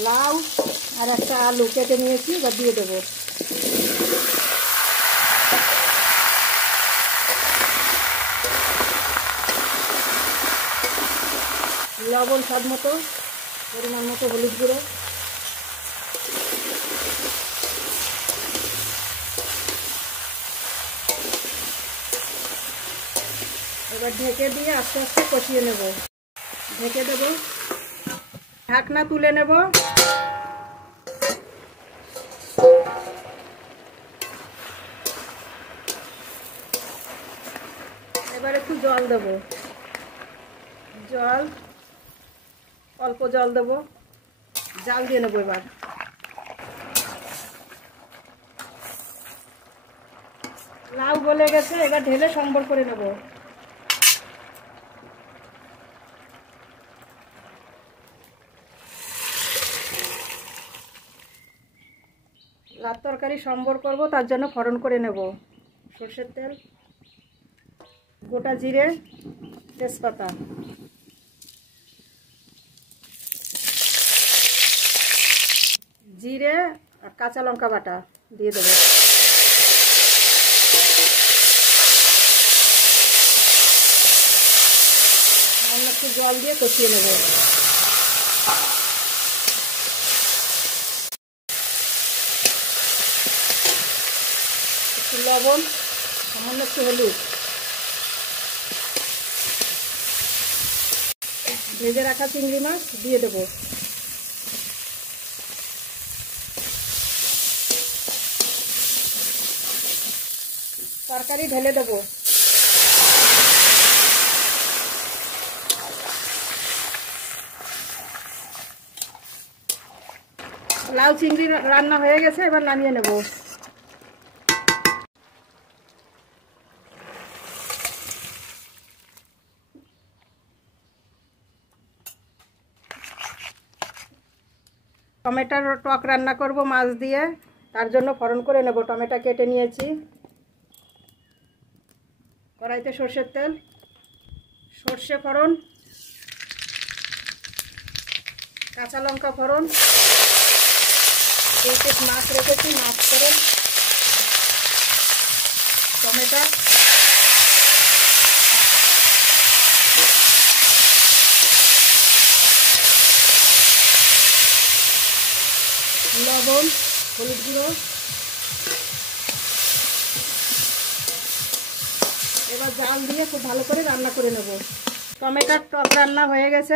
লাউ আর একটা আলু কেটে নিয়েছি, এবার দিয়ে দেবো। লবণ স্বাদ মতো, পরিমাণ মতো হলুদ গুঁড়ো, এবার ঢেকে দিয়ে আস্তে আস্তে কষিয়ে নেব। ঢেকে দেব, ঢাকনা তুলে নেব। এবার একটু জল দেব, জল অল্প জল দেব, জাল দিয়ে নেব। এবার লাউ গলে গেছে, এবার ঢেলে সম্বর করে নেব। লাউ তরকারি সম্বর করব, তার জন্য ফোড়ন করে নেব। সরষের তেল, গোটা জিরে, তেজপাতা, জিরে আর কাঁচা লঙ্কা বাটা দিয়ে দেবো। সামান্য একটু জল দিয়ে কষিয়ে নেব। একটু লবণ, সামান্য একটু হলুদ, ভেজে রাখা চিংড়ি মাছ দিয়ে দেব। তরকারি ঢেলে দেব। লাউ চিংড়ি রান্না হয়ে গেছে, এবার নামিয়ে নেব। টমেটোর টক রান্না করব মাছ দিয়ে, তার জন্য ফোড়ন করে নেব। টমেটো কেটে নিয়েছি। কড়াইতে সরষের তেল, সর্ষে ফোড়ন, কাঁচা লঙ্কা ফোড়ন, মাছ রেখেছি, মাছ ফোড়ন, টমেটো, লবণ, হলুদ গুঁড়ো। এবার জাল দিয়ে খুব ভালো করে রান্না করে নেব। টমেটোর টক রান্না হয়ে গেছে।